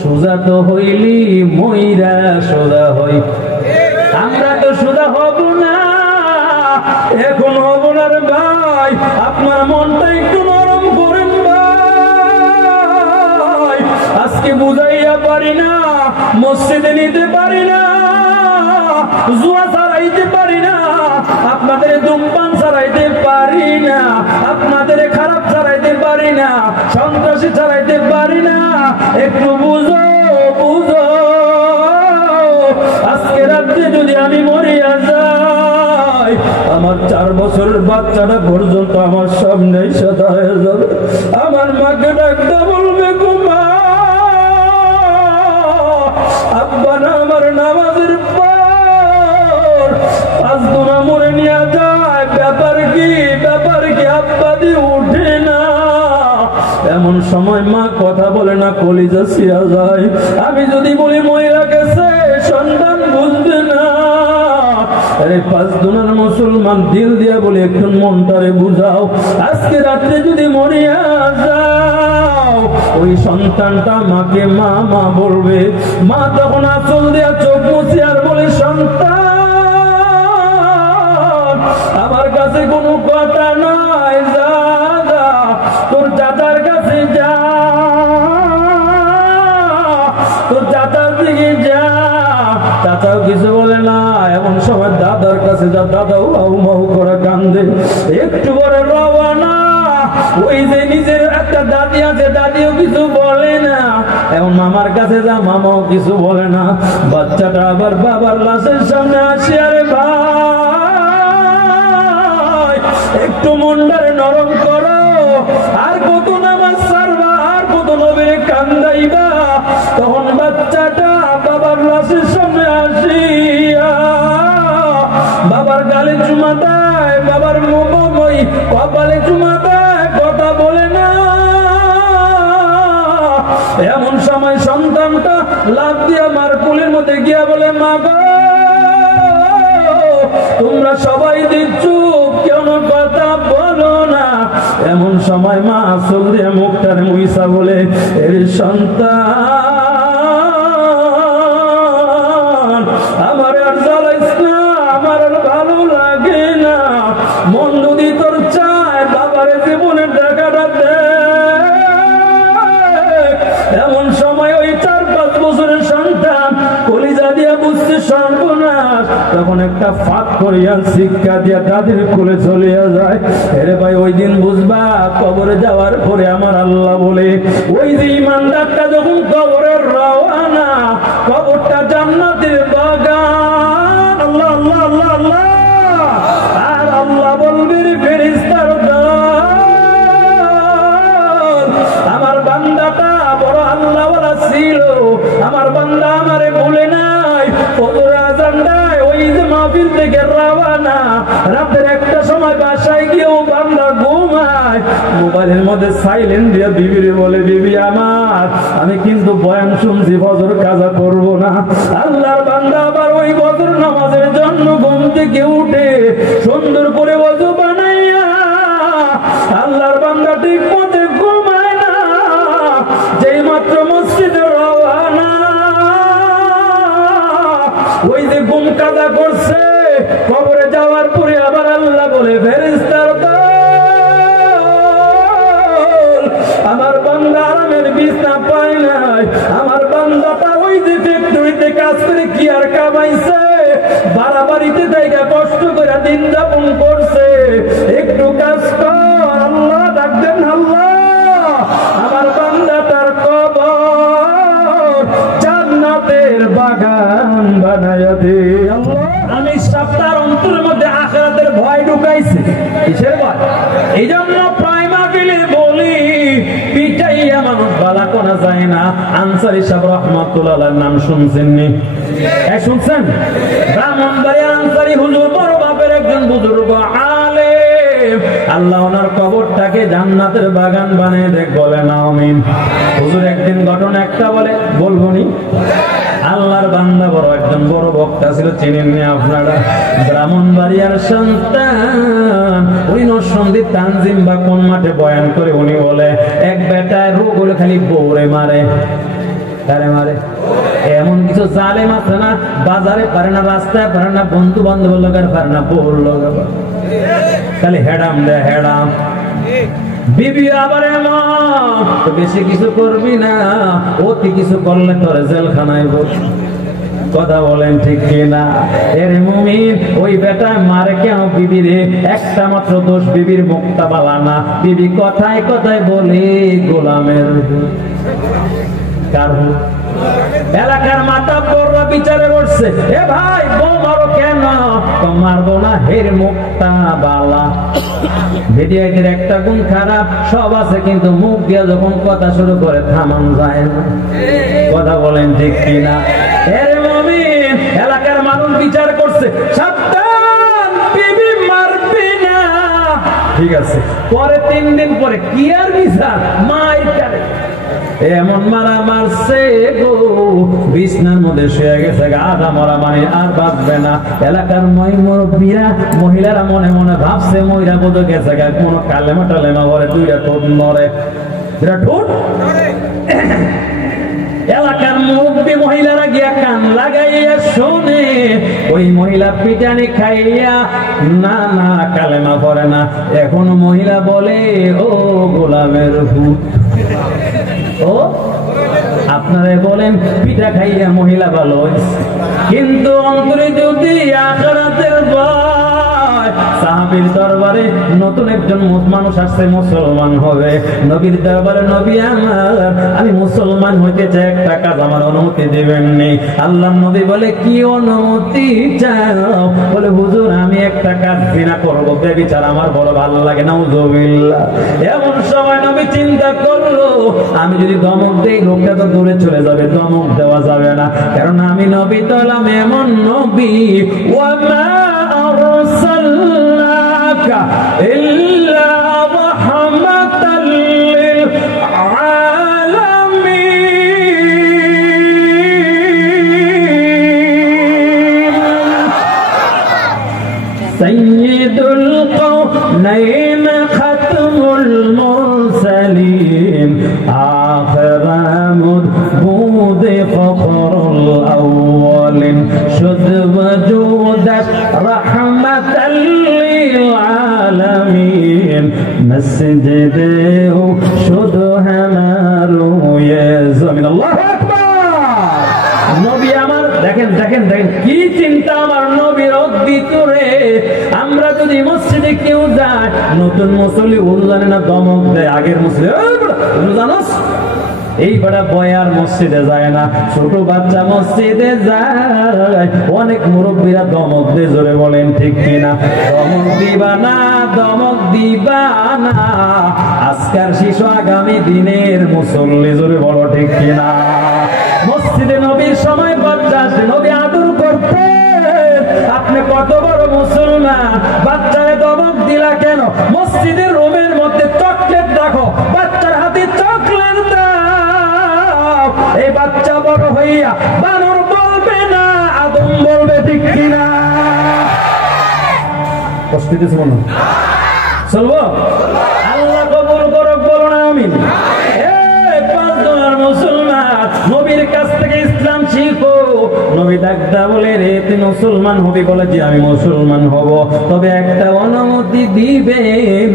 সোজা তো হইলি মইরা সোজা হই, আমরা তো সোজা হব না, এখন হব না রে ভাই। আপনার মনটা একটু নরম করেন ভাই। আজকে বুঝাইয়া পারি না, মসজিদে নিতে পারি না, জুয়া ছাড়াইতে পারি না, আপনাদের ধূমপান ছাড়াইতে পারি না, আপনাদের খারাপ ছাড়াইতে পারি না, সন্ত্রাসী ছাড়াইতে পারি না। একটু বুঝো বুঝো, আজকে রাত্রে যদি আমি মরিয়া যাই, আমার 4 বছরের বাচ্চাটা পর্যন্ত আমার সামনেই সাদা হয়ে যাবে। আমার মাকে ডাকতে বলবে কুমা আব্বা না, আমার নামাজের পর 5 গুণা মরে নিয়ে যায়। ব্যাপার কি আব্বা দিয়ে উঠে না। এমন সময় মা কথা বলে না, কলিজা ছিয়া যায়। আমি যদি বলি মহিলা গেছে, সন্তান বুঝবে না। আরে 5 গুণার মুসলমান, দিল দিয়া বলে একটু মনটারে বুঝাও। আজকে রাত্রে যদি মরিয়া যাও, ওই সন্তানটা মাকে মা মা বলবে। মা তখন আঁচল দিয়া চোখ মুছে আর বলে, সন্তান আমার কাছে কোনো কথা নাই, যা তোর চাচার কাছে যা, তোর চাচার দিকে যা। চাচাও কিছু বলে না। এমন সময় দাদার কাছে যা, দাদাও হাউ মাউ করে কান্দে। একটু পরে রওনা। ওই যে নিজের একটা দাদি আছে, দাদিও কিছু বলে না। এমন মামার কাছে যা, মামাও কিছু বলে না। বাচ্চাটা আবার বাবার লাশের সামনে আসে, আরে ভাই একটু মনটারে নরম করো। আর কত নামাজ ছাড়বা, আর কত নবীরে কান্দাইবা। তখন বাচ্চাটা বাবার লাশের সামনে আসিয়া বাবার গালে চুমা দেয়, বাবার কপালে চুমা দেয়, কথা বলে না। এমন সময় সন্তানটা লাফ দিয়া মার কোলের মধ্যে গিয়া বলে, মা গো তোমরা সবাই দিচ্ছ, কেন কথা বলো না। এমন সময় মা আসল দিয়ে মুখটার মুইসা বলে, এর সন্তান আমার আর জ্বালাইস না, আমার আর ভালো লাগে না। মন যদি তোর চায় বাবারে জীবনের দেখাটা দে। এমন সময় ওই 4-5 বছরের সন্তান কলিজা দিয়া বুঝতে সর্বনাশ, তখন একটা ফাঁক করিয়া শিক্ষা দিয়া দাদির কোলে চলিয়া যায়। এরে ভাই ওই দিন বুঝবা, কবরে যাওয়ার পরে আমার আল্লাহ বলে, ওই যে ইমানদারটা যখন কবরে রওয়ানা, কবরটা জান্নাতের বাগান। আল্লাহ আল্লাহ আল্লাহ আল্লাহ। আর আল্লাহ বলবে, ফেরেশতার দল, আমার বান্দাটা বড় আল্লাহওয়ালা ছিল, আমার বান্দা আমারে ভুলে নাই। ফজর আযান দেয়, ওই যে মাহফিল থেকে রওয়ানা, রাতের 1টার সময় বাসায় গিয়েও বান্দা ঘুমায়। মোবাইলের মধ্যে সাইলেন্ট দিয়ে বিবিরে বলে, বিবি আমার আমি কিন্তু বয়ান শুনছি, ফজর কাজা করব না। আল্লাহর বান্দা আবার ওই ফজর নামাজের জন্য ঘুম থেকে উঠে সুন্দর করে ওযু বানাইয়া আল্লাহর বান্দা ঠিক মতে ঘুমায় না। যেই মাত্র মসজিদে রওয়ানা, ওই যে ঘুম কাজা করছে, কবরে যাওয়ার পরে আবার আল্লাহ বলে, ফেরেশতার দল, আমার বান্দা আরামের বিছানা পায় নাই। আমার বান্দাটা ওই যে ফ্যাক্টরিতে কাজ করে কি আর কামাইছে, বাড়াবাড়িতে জায়গা কষ্ট করে দিন যাপন করছে। একটু কাজ কর, আল্লাহ ডাকবেন, আল্লাহ আমার বান্দাটার কবর জান্নাতের বাগান বানায়া দে। আল্লাহ আমি সপ্তাহের অন্তরের মধ্যে আখিরাতের ভয় ঢুকাইছে। কিসের ভয়? এই জন্য প্রাইমারিলি বলি, পিটাইয়া মানুষ বালা করা যায় না। আনসারী সাহেব রাহমাতুল্লাহ আলাইহির নাম শুনছেননি? শুনছেন? ব্রাহ্মণবাড়িয়া আনসারী হুজুর, বড় বাপের একজন বুজুর্গ আলেম। আল্লাহ ওনার কবরটাকে জান্নাতের বাগান বানিয়ে দেখ, বলে না আমিন। হুজুর একদিন ঘটনা একটা বলে, বলবো নি? আল্লাহর বান্দা বড় একজন বড় বক্তা ছিল, চিনেননি আপনারা? ব্রাহ্মণবাড়িয়ার সন্তান। উনি নরসিংদীর তানজিম বা কোন মাঠে বয়ান করে উনি বলে এক বেটায় রোগ হলে খালি বউরে মারে। কারে মারে? এমন কিছু জালেম আছে না, বাজারে পারে না, রাস্তায় পারে না, বন্ধু বান্ধব লোকের পারে না, বউর লোক খালি হেডাম দেয়, হেডাম। বিবি আবার তো বেশি কিছু করবি না, অতি কিছু করলে তোর জেলখানায় বসবি। কথা বলেন ঠিক কিনা? এর মুমিন ওই বেটা মারে কেন বিবিরে? একটা মাত্র দোষ, বিবির মুখটা বালা না। বিবি কথায় কথায় বলে গোলামের। কারণ এলাকার মাথা বড়রা বিচারে করছে, এ ভাই বউ মারো কেন? মারবো না, হের মুখটা বালা। ভিডিওদের একটা গুণ খারাপ, সব আছে কিন্তু মুখ দিয়ে যখন কথা শুরু করে থামান যায় না। কথা বলেন ঠিক কিনা? এর মুমিন এলাকার মানুষ বিচার করছে, সাবধান বিবি মারবি না। ঠিক আছে, পরে 3 দিন পরে কি আর বিচার? মায়ের কারে এমন মারা মারছে গো, বিছনার মধ্যে শুয়ে গেছে, আধা মরা মানে আর বাঁচবে না। এলাকার মুরব্বীরা মহিলারা মনে মনে ভাবছে মহিলা বোধ গেছে, কোন কালেমা টালেমা ভরে 2টা ঠোঁট নড়ে, 2টা ঠোঁট। এলাকার মুরব্বী মহিলারা গিয়া কান লাগাইয়া শুনে, ওই মহিলা পিটানি খাইয়া না না কালেমা পড়ে না। এখন মহিলা বলে ও গোলামের ভূত। ও আপনারা বলেন পিঠা খাইয়া মহিলা ভালো, কিন্তু অন্তরে যদি আখিরাতের ভয়। সাহাবীর দরবারে নতুন একজন মানুষ আসছে, মুসলমান হবে। নবীর দরবারে নবী আমার, আমি মুসলমান হইতে চাই, একটা কাজ আমার অনুমতি দিবেননি? আল্লাহর নবী বলে কি অনুমতি চাও? বলে হুজুর আমি একটা কাজ জিনা করব, বেবিচার আমার বড় ভালো লাগে। নাউজুবিল্লাহ। এমন সময় নবী চিন্তা করলো, আমি যদি ধমক দেই লোকটা তো দূরে চলে যাবে, ধমক দেওয়া যাবে না, কারণ আমি নবী তো হলাম এমন নবী, ওয়া মা আরসালনাকা ইল্লা রাহমাতাল লিল আলামিন। সাইয়্যিদুল কাওনাইন খাতমুল মুরসালিন আখিরামুদ বুদে ফখরুল আউয়ালিন শুদ ওয়াজুদাত রাহমাতাল লিল আলামিন মসজিদে শুদ হামারু ইয়া জামিন। আল্লাহু আকবার। নবী আমার দেখেন দেখেন দেখেন কি চিন্তা আমার নবীর ভিতরে। আমরা যদি মসজিদে কেউ যায়, নতুন মুসল্লি উরু জানে না, দমক দেয়। আগের মুসল্লি উরু জানোস, এই বড়া বয়ার মসজিদে যায় না, ছোট বাচ্চা মসজিদে যায়। অনেক মুরব্বীরা দমক দিয়ে, জোরে বলেন ঠিক কিনা? দমক দিবা না, দমক দিবা না। আজকার শিশু আগামী দিনের মুসল্লি, জোরে বলো ঠিক কিনা? মসজিদে নবীর সময় বাচ্চা আসে, নবী আদর করতে। আপনি কত বড় মুসলমান, বাচ্চারে দমক দিলা কেন? মসজিদের রুমের মধ্যে চকলেট রাখো, বাচ্চার হাতে চকলেট দাও। এই বাচ্চা বড় হইয়া বানর বলবে না, আদম বলবে, ঠিক কিনা? কষ্ট দিতেছে মনে চলবো? আল্লাহ কবুল করুক, বলো না আমিন। মুসলমান নবীর কাছ থেকে ইসলাম শিখো। নবী ডাকদা বলে রে তুই মুসলমান হবি? বলে যে আমি মুসলমান হব, তবে একটা অনুমতি দিবেন,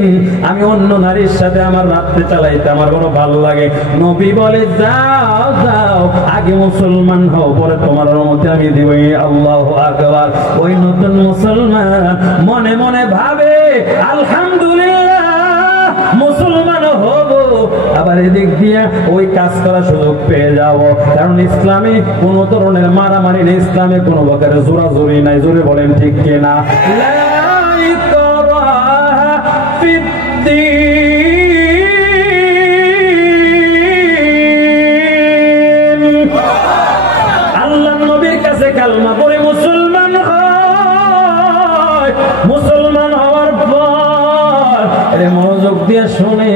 আমি অন্য নারীর সাথে আমার রাত্রে চালাইতে আমার বড় ভালো লাগে। নবী বলে যাও যাও, আগে মুসলমান হও, পরে তোমার অনুমতি আমি দিব। আল্লাহু আকবার। ওই নতুন মুসলমান মনে মনে ভাবে আলহামদুলিল্লাহ মুসলমান হব, আবার এদিক দিয়ে ওই কাজ করার সুযোগ পেয়ে যাব। কারণ ইসলামে কোন ধরনের মারামারি নেই, ইসলামে কোন প্রকারের জোরাজুরি নাই। জোরে বলেন ঠিক কিনা? আল্লাহ নবীর কাছে কালমা পড়ে মুসলমান হয়। মুসলমান হওয়ার পর মনোযোগ দিয়ে শুনে,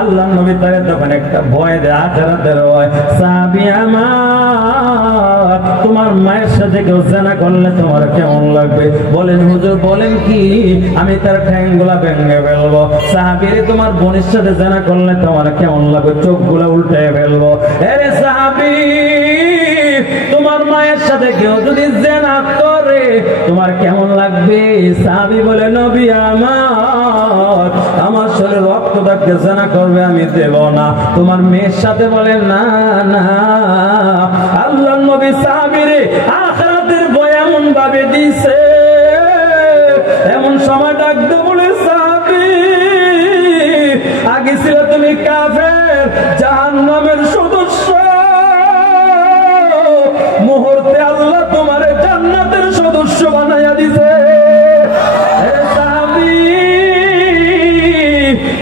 আল্লাহ নবী তাকে তখন একটা ভয় দেয়, আখেরাতের ভয়। সাহাবী আমার তোমার মায়ের সাথে কেউ জেনা করলে তোমার কেমন লাগবে? বলেন হুজুর বলেন কি, আমি তার ঠ্যাংগুলা ভেঙে ফেলবো। সাহাবীরে তোমার বোনের সাথে জেনা করলে তোমার কেমন লাগবে? চোখগুলা উল্টে ফেলবো। আরে সাহাবী, তোমার মায়ের সাথে কেউ যদি জেনা করে তোমার কেমন লাগবে? সাহাবী বলে নবী আমার শরীরে রক্ত থাকতে জেনা করবে আমি দেব না। তোমার মেয়ের সাথে বলে না না। আল্লাহর নবী সাহাবীরে আখিরাতের ভয় এমন ভাবে দিছে, এমন সময় ডাকতে বলে সাহাবী আগে ছিল তুমি কাফের জাহান্নামের সদস্য, মুহূর্তে আল্লাহ তোমার জান্নাতের সদস্য বানাইয়া দিছে।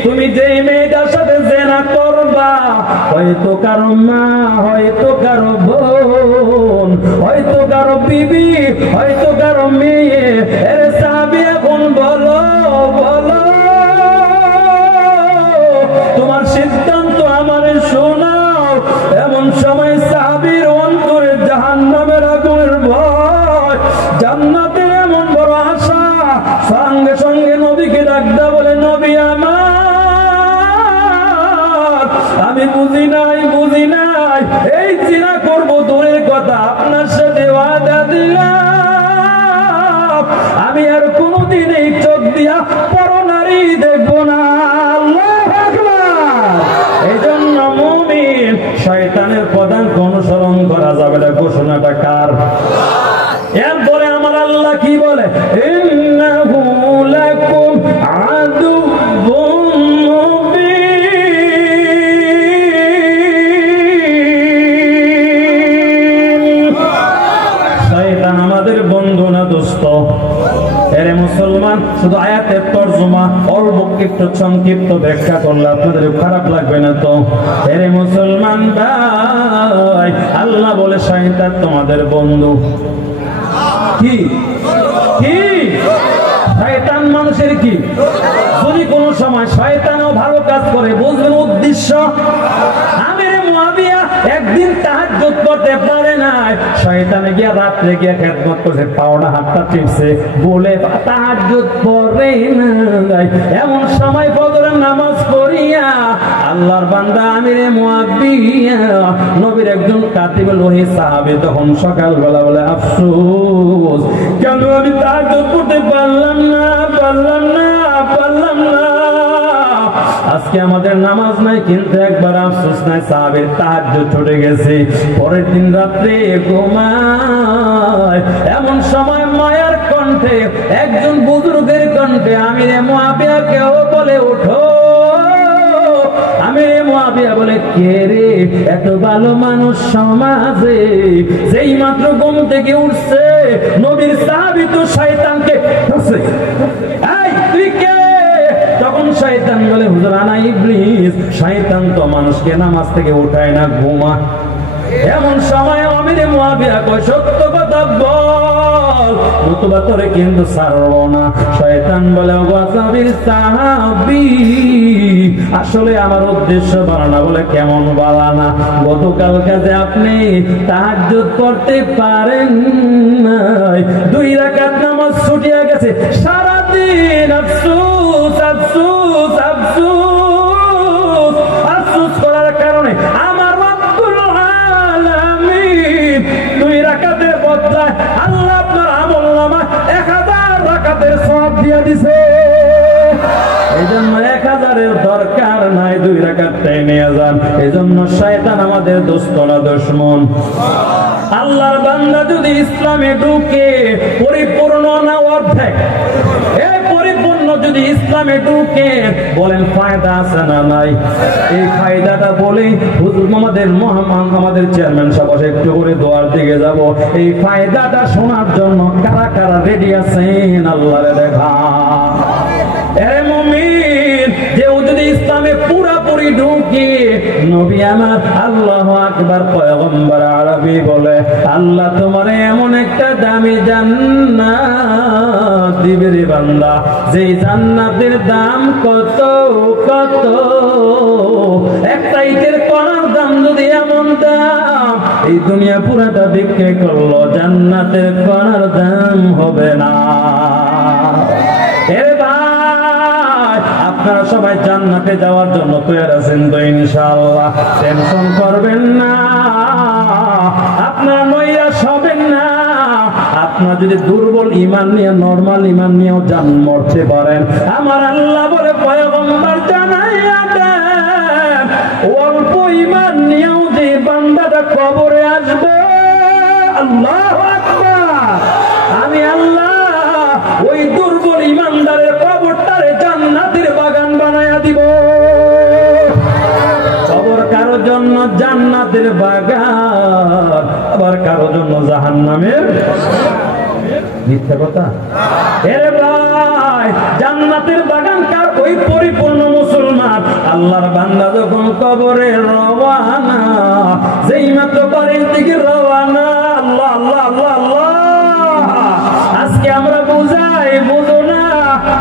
তুমি যেই মেয়েটার সাথে জেনা করবা হয়তো কারো মা, হয়তো কারো বোন, হয়তো কারো বিবি, হয়তো কারো মেয়ে। এর সাহাবী এখন বলো বলো তোমার সিদ্ধান্ত আমারে শোনাও। এমন সময় সাহাবীর অন্তরে জাহান্নামের আগুনের ভয়, জান্নাতের এমন বড় আশা, সঙ্গে সঙ্গে নবীকে ডাকদা বলে নবী আমি বুঝি নাই এই জিনা করবো দূরের কথা, আপনার সাথে ওয়াদা দিলাম আমি আর কোনদিন এই চোখ দিয়া পরনারী দেখবো না। আল্লাহু আকবার। এই জন্য মুমিন শয়তানের পদাঙ্ক অনুসরণ করা যাবে না। ঘোষণাটা কার? এরপরে আমার আল্লাহ কি বলে? ইন্নাহু লাকুম আদুউম মুবিন। শয়তান আমাদের বন্ধু না দোস্ত। এরে মুসলমান, শুধু আয়াতের তরজমা অল্প একটু সংক্ষিপ্ত ব্যাখ্যা করলে আপনাদের খারাপ লাগবে না তো? এরে মুসলমান ভাই, আল্লাহ বলে শয়তান তোমাদের বন্ধু। কি কি শয়তান মানুষের কি? যদি কোনো সময় শয়তানও ভালো কাজ করে বুঝবেন উদ্দেশ্য। আমিরে মুআবিয়া একদিন তাহাজ্জুদ করতে পারে না, শয়তানে গিয়া রাত্রে গিয়া খেদমত করছে, পাওনা হাতটা টিপছে বলে তাহাজ্জুদ পড়ে না। এমন সময় ফজরের নামাজ পড়িয়া আল্লাহর বান্দা আমিরে মুআবিয়া নবীর একজন কাতিবুল ওহী সাহাবী তখন সকালবেলা বলে আফসোস, কেন আমি তাহাজ্জুদ পড়তে পারলাম না। আজকে আমাদের নামাজ নাই, কিন্তু একবার আফসোস নাই, সাহাবীর তাহাজ্জুদ ছুটে গেছে। পরের দিন রাত্রে ঘুমায়, এমন সময় মায়ার কণ্ঠে একজন বুজুর্গের কণ্ঠে আমিরে মুআবিয়া কেউ বলে ওঠো। আমিরে মুআবিয়া বলে কে রে? এত ভালো মানুষ সমাজে যেই মাত্র ঘুম থেকে উঠছে নবীর সাহাবী তো শয়তানকে ধরছে। এই তুই কে? তখন শয়তান বলে হুজুর আনা ইবলিস। শয়তান তো মানুষকে নামাজ থেকে উঠায় না, ঘুমা। এমন সময় আমিরে মুআবিয়া কয় সত্য কথা বল, নতুবা তোরে কিন্তু ছাড়ব না। শয়তান বলে ও সাহাবীর সাহাবী, আসলে আমার উদ্দেশ্য বাড়ানা। বলে কেমন বাড়ানা? গতকাল কাজে আপনি তাহাজ্জুদ করতে পারেন নাই, 2 রাকাত নামাজ ছুটিয়া গেছে, সারাদিন আফসোস আফসোস আফসোস আফসোস করার কারণে আমার রব্বুল আলামিন 2 রাকাতের বদলায় আল্লাহ আপনার আমলনামায় 1000 রাকাতের সওয়াব দিয়ে দিয়েছে। এই জন্য 1000-এর দরকার নাই, 2 রাকাতটাই নিয়ে যান। এই জন্য শয়তান আমাদের দোস্ত না দুশমন। আল্লাহর বান্দা যদি ইসলামে ঢুকে পরিপূর্ণ না অর্ধেক, এই পরিপূর্ণ যদি ইসলামে ঢুকে বলেন ফায়দা আছে না নাই? এই ফায়দাটা বলে হুজুর আমাদের চেয়ারম্যান সাহেব একটু করে দোয়ার দিকে যাব। এই ফায়দাটা শোনার জন্য কারা কারা রেডি আছেন? আল্লাহরে দেখা। এ মুমিন, যে যদি ইসলামে পুরাপুরি ঢুকে নবী আমার আল্লাহু আকবার পয়গম্বর আরবি বলে আল্লাহ তোমারে এমন একটা দামি জান্নাত দিবে রে বান্দা, যে জান্নাতের দাম কত কত। একটা ইটের কণার দাম যদি এমন দাম, এই দুনিয়া পুরাটা বিক্রি করলো, জান্নাতের করার দাম হবে না। আপনারা সবাই জান্নাতে যাওয়ার জন্য তৈরি আছেন তো ইনশাআল্লাহ? টেনশন করবেন না, আপনারা নৈরাশ হবেন না। আপনারা যদি দুর্বল ঈমান নিয়ে, নরমাল ঈমান নিয়েও জান মরতে পারেন, আমার আল্লাহ বলে পয়গম্বর জানাইয়া দেন, অল্প ঈমান নিয়েও যে বান্দাটা কবরে আসবে, আল্লাহু আকবার, আমি আল্লাহ ওই দুর্বল ঈমানদারের কবরটারে জান্নাতের বাগান বানায়া দিব। কবর কারো জন্য জান্নাতের বাগান, আবার কারো জন্য জাহান্নামের। মিথ্যা কথা? এরে ভাই, জান্নাতের বাগান কার? ওই পরিপূর্ণ মুসলমান আল্লাহর বান্দা যখন কবরে রওয়ানা, যেই মাত্র বাড়ির দিকে রওয়ানা, আল্লাহ আল্লাহ আল্লাহ আল্লাহ, আজকে আমরা বুঝাই বুঝো না,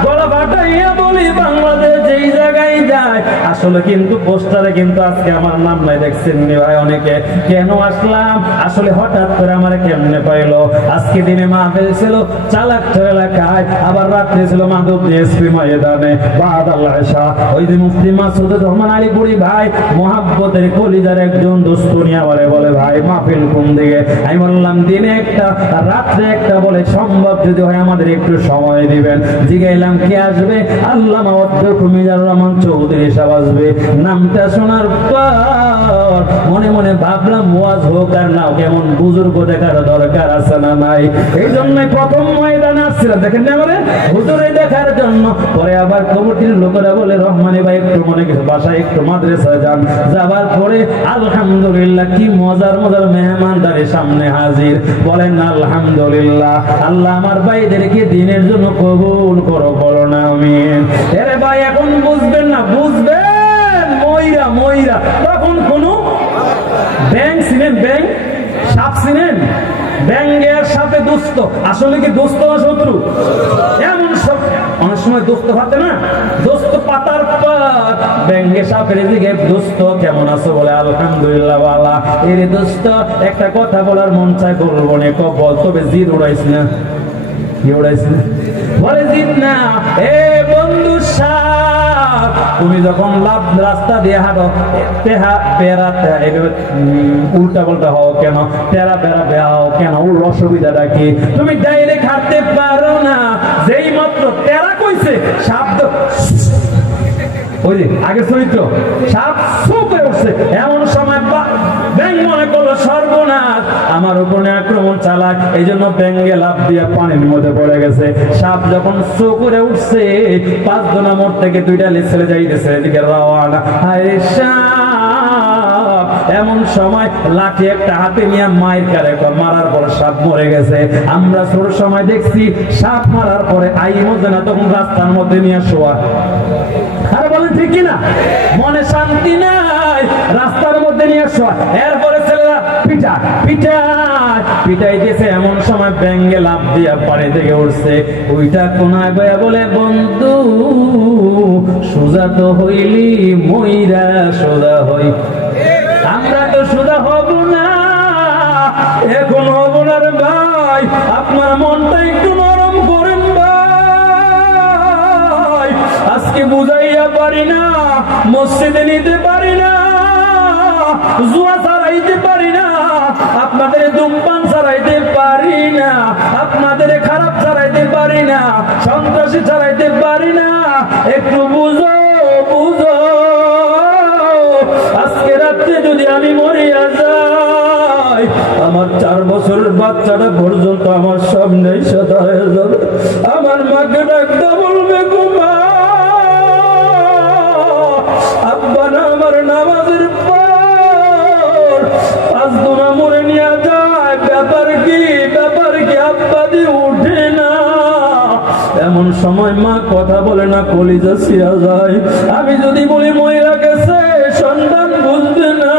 গলা ফাটাইয়া বলি বাংলাদেশ যেই জায়গায় যায়, আসলে কিন্তু পোস্টারে কিন্তু আজকে আমার নাম নাই, দেখছেন নি ভাই অনেকে। কেন আসলাম? আসলে হঠাৎ করে আমার কেমনে পাইলো। আজকে দিনে মাহফিল ছিল চালাকচর এলাকায়, আবার রাত্রে ছিল মাধব ডিএসপি ময়দানে বাদ আল্লাহ শাহ। ওই যে মুফতি মাসুদুর রহমান আলীপুরি ভাই, মোহাব্বতের কলিজার একজন দোস্তুনি আমারে বলে, ভাই মাহফিল কোন দিকে? আমি বললাম দিনে একটা, রাত্রে একটা। বলে সম্ভব যদি হয় আমাদের একটু সময় দিবেন। জিগাইলাম কি আসবে? আল্লামা অধ্যক্ষ মিজানুর রহমান চৌধুরী সাহেব আসবে। নামটা শোনার পর মনে মনে ভাবলাম ওয়াজ হোক আর না, কেমন বুজুর্গ দেখার দরকার আছে না নাই? এই জন্যই প্রথম ময়দানে আসছিলাম, দেখেন না বলে হুজুরে দেখার জন্য। পরে আবার কমিটির লোকেরা বলে, রহমানি ভাই একটু মনে কিছু বাসায় একটু মাদ্রাসা যান। যাবার পরে আলহামদুলিল্লাহ কি মজার মজার মেহমানদারি সামনে হাজির। বলেন আলহামদুলিল্লাহ। আল্লাহ আমার ভাইদেরকে দিনের জন্য কবুল করো, বলো না আমিন। এরে ভাই এখন বুঝবেন না, বুঝবেন ময়রা ময়রা। তখন কোন ব্যাংক ছিলেন, ব্যাংক সাপ ছিলেন, ব্যাংকের সাথে দুস্থ। আসলে কি দোস্ত না শত্রু? এমন সব অনেক সময় দোস্ত পাতে না, দোস্ত পাতার পর ব্যাংকে সাপের দিকে, দোস্ত কেমন আছো? বলে আলহামদুলিল্লাহ বালা। এর দোস্ত একটা কথা বলার মন চায়, বলবো না, বল তবে জিদ উড়াইস না। কি উড়াইস না? বলে জিদ না। এ বন্ধু সাপ, তুমি যখন লাভ রাস্তা দিয়ে হাঁটো, উল্টা পাল্টা হও কেন? তেরা বেড়া বেয়া হও কেন? ওর অসুবিধাটা কি? তুমি ডাইরেক্ট হাঁটতে পারো না। যেই মাত্র তেরা কইছে, সাপ ওই যে আগে চরিত্র, সাপ সুপে উঠছে। এমন সময় ব্যাঙ মনে করলো সর্বনাশ, আমার উপরে আক্রমণ চালাক, এই জন্য ব্যাঙে লাভ দিয়ে পানির মধ্যে পড়ে গেছে। সাপ যখন শো করে উঠছে, 5 জনা মোট থেকে 2টা ছেলে যাইতেছে এদিকে রওয়ানা। হায় সাপ! এমন সময় লাঠি একটা হাতে নিয়ে মায়ের কারে মারার পর সাপ মরে গেছে। আমরা ছোট সময় দেখছি সাপ মারার পরে আই মজে না, তখন রাস্তার মধ্যে নিয়ে শোয়া। আরে বলেন ঠিক কিনা? মনে শান্তি নাই, রাস্তার মধ্যে নিয়ে শোয়া। এরপরে ছেলেরা পিটা পিটা পিটাই দিয়েছে। এমন সময় ব্যাঙে লাভ দিয়া পানি থেকে উঠছে। ওইটা কোনায় বয়া বলে, বন্ধু সোজা তো হইলি মইরা সোজা হই। আমরা তো সোজা হব না, এখন হব না রে ভাই। আপনার মনটা একটু নরম করেন ভাই। আজকে বুঝাইয়া পারি না, মসজিদে নিতে পারি না, জুয়া ছাড়াইতে পারি না, আপনাদের ধূমপান ছাড়াইতে পারি না, আপনাদের খারাপ ছাড়াইতে পারি না, সন্ত্রাসী ছাড়াইতে পারি না। একটু বুঝো বুঝো, আজকে রাত্রে যদি আমি মরিয়া যাই, আমার 4 বছরের বাচ্চাটা পর্যন্ত আমার সামনে সাদা হয়ে যাবে। আমার মাকে ডাকতে বলবে, কুমা আব্বা না আমার নামাজের পর 5 দোনা মরে নিয়ে যায়। ব্যাপার কি ব্যাপার কি? আব্বা দিয়ে উঠে না। এমন সময় মা কথা বলে না, কলিজা ছিয়া যায়। আমি যদি বলি মহিলা গেছে, সন্তান বুঝবে না।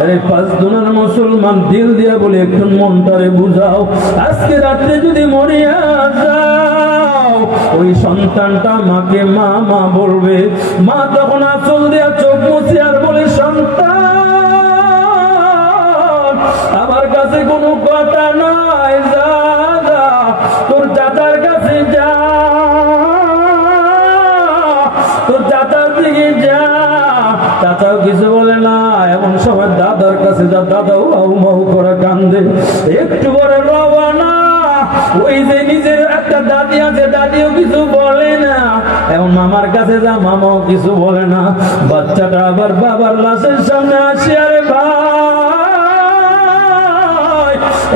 আরে 5 দুনার মুসলমান দিল দিয়া বলে একটু মনটারে বুঝাও। আজকে রাত্রে যদি মরিয়া যাও, ওই সন্তানটা মাকে মা মা বলবে। মা তখন আঁচল দিয়া চোখ মুছে আর বলে, সন্তান কাছে যা দাদাও আউ মাউ করে কান্দে। একটু পরে রওনা, ওই যে নিজের একটা দাদি আছে, দাদিও কিছু বলে না। এখন মামার কাছে যা, মামাও কিছু বলে না। বাচ্চাটা আবার বাবার লাশের সামনে আসি, আরে ভাই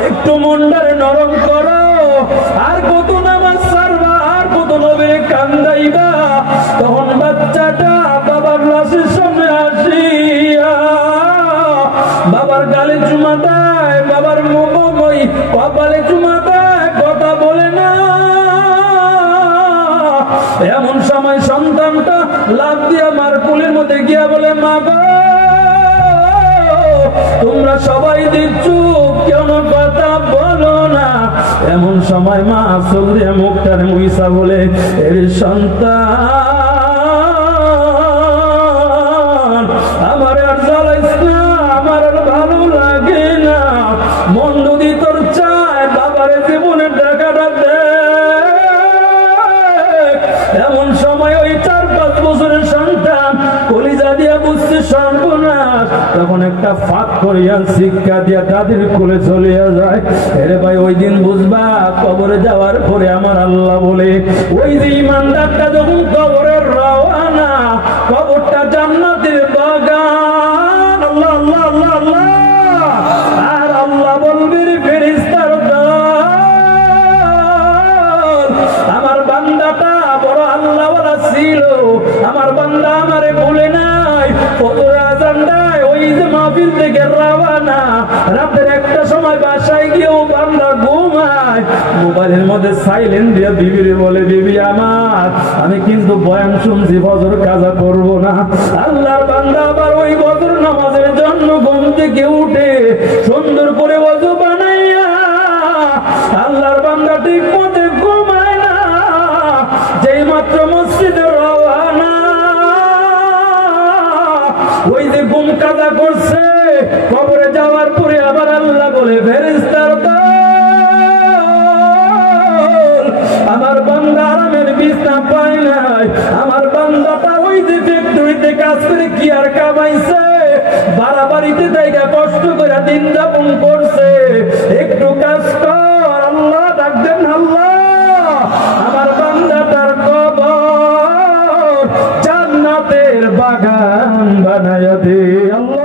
একটু মনটারে নরম করো, আর কত নামাজ ছাড়বা, আর কত নবীর কান্দাইবা। তখন বাচ্চাটা বাবার লাশের সামনে আসিয়া বাবার গালে চুমা দেয়, বাবার মুখময় কপালে চুমা দেয়, কথা বলে না। এমন সময় সন্তানটা লাফ দিয়া মার কোলের মধ্যে গিয়া বলে, মা গো তোমরা সবাই দিচ্ছ, কেন কথা বলো না? এমন সময় মা চোখ দিয়ে মুখটার মুইসা বলে, এর সন্তান আমার আর জ্বালাইস না, আমার আর ভালো লাগে না। মন যদি তোর চায় বাবারে জীবনে টাকাটা দে। এমন সময় ওই 4-5 বছরের সন্তান কলিজা দিয়া বুঝতে সর্বনাশ, তখন একটা ফাঁক করিয়া শিক্ষা দিয়া দাদির কোলে চলিয়া যায়। এরে ভাই ওই দিন বুঝবা, কবরে যাওয়ার পরে আমার আল্লাহ বলে, ওই যে ইমানদারটা যখন কবরের রওয়ানা, কবরটা জান্নাতের বাগান। আল্লাহ আল্লাহ আল্লাহ আল্লাহ। আর আল্লাহ বলবে ফেরেশতার দল, আমার বান্দাটা বড় আল্লাহওয়ালা ছিল, আমার বান্দা আমারে ভুলে নাই। ফজর আযান দেয়, ওই যে মাহফিল থেকে রওয়ানা, রাতের একটা সময় বাসায় গিয়েও বান্দা ঘুমায়। মোবাইলের মধ্যে সাইলেন্ট দিয়ে বিবিরে বলে, বিবি আমার আমি কিন্তু বয়ান শুনছি, ফজর কাজা করব না। আল্লাহর বান্দা আবার ওই ফজর নামাজের জন্য ঘুম থেকে উঠে সুন্দর করে ওযু বানাইয়া আল্লাহর বান্দা ঠিক মতে ঘুমায় না। যেই মাত্র মসজিদে রওয়ানা, ওই যে ঘুম কাজা করছে, কবরে যাওয়ার পরে আবার আল্লাহ বলে, ফেরেশতার দল, আমার বান্দা আরামের বিছনা পায় নাই। আমার বান্দাটা ওই যে ফ্যাক্টরিতে কাজ করে কি আর কামাইছে, বাড়াবাড়িতে জায়গা কষ্ট করে দিন যাপন করছে। একটু কাজ কর, আল্লাহ ডাকবেন, আল্লাহ আমার বান্দাটার কবর জান্নাতের বাগান বানায়া দে। আল্লাহ